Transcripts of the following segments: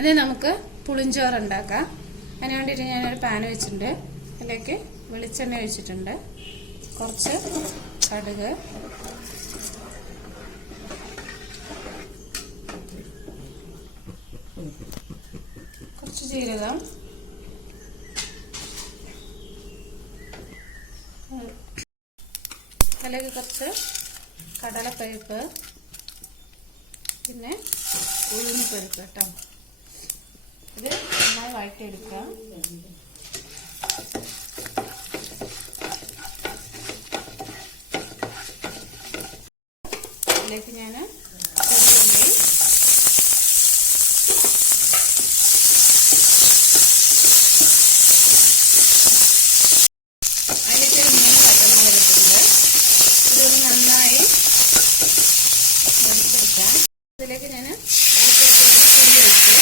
ഇനി നമുക്ക് പുളിഞ്ചോറ് ഉണ്ടാക്കാം. അതിന് വേണ്ടിയിട്ട് ഞാനൊരു പാൻ വെച്ചിട്ടുണ്ട്. അതിലേക്ക് വെളിച്ചെണ്ണ ഒഴിച്ചിട്ടുണ്ട്. കുറച്ച് കടുക്. കുറച്ച് ജീരകം. അതിലേക്ക് കുറച്ച് കടലപ്പരിപ്പ്. പിന്നെ ഉഴുന്ന് പരിപ്പ് കേട്ടോ. ഇത് നന്നായി വഴറ്റിയെടുക്കാം. ഇതിലേക്ക് ഞാൻ ഇതിലേക്ക് ഞാൻ അതിലേക്ക് പുളി ഒഴിച്ച്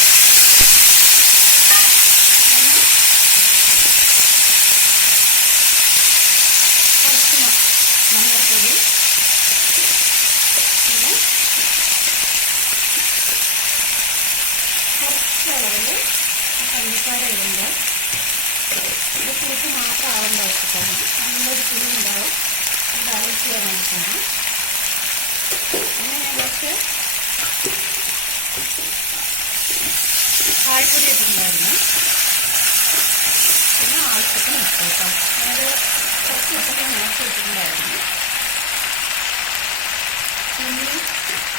കുറച്ച് മഞ്ഞൾപ്പൊടി പിന്നെ കുറച്ച് അളവിൽ പഞ്ചസാര ഇടുന്നുണ്ട് ഇത് പുളിക്ക് മാത്രം ആവേണ്ട ആവശ്യത്താണ് നല്ലൊരു പുളി ഉണ്ടാവും. ഇത് ചെയ്യാൻ വേണ്ടിയിട്ടാണ് ഞാൻ കുറച്ച് കായ്പ്പൊടി ഇട്ടിട്ടുണ്ടായിരുന്നു. പിന്നെ ആവശ്യത്തിന് ഇട്ടു. കേട്ടോ അതായത് കുറച്ച് ഇട്ടൊക്കെ മാറ്റി ഇട്ടിട്ടുണ്ടായിരുന്നു. പിന്നെ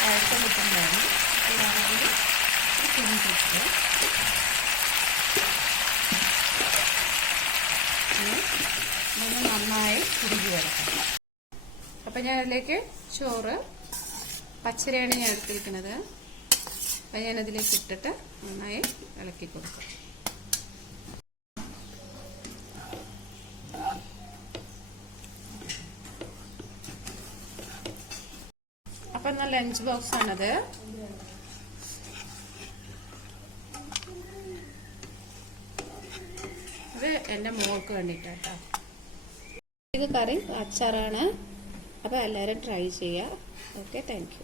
ആവശ്യം ഇട്ടിട്ടുണ്ടായിരുന്നു. ഇതാണെങ്കിൽ പിന്നെ ഇട്ടു ഇതൊന്ന് നന്നായി കുറുകി കിടക്കണം അപ്പം ഞാൻ അതിലേക്ക് ചോറ് പച്ചരിയാണ് ഞാൻ എടുത്തിരിക്കുന്നത്. അപ്പം ഞാനതിലേക്ക് ഇട്ടിട്ട് നന്നായി ഇളക്കി കൊടുക്കും. അപ്പം എന്നാൽ ലഞ്ച് ബോക്സ് ആണത് ഇത് എന്റെ മോൾക്ക് വേണ്ടിയിട്ടാട്ടോ. ഇത് കറി അച്ചാറാണ്. അപ്പോൾ എല്ലാവരും ട്രൈ ചെയ്യുക. Okay thank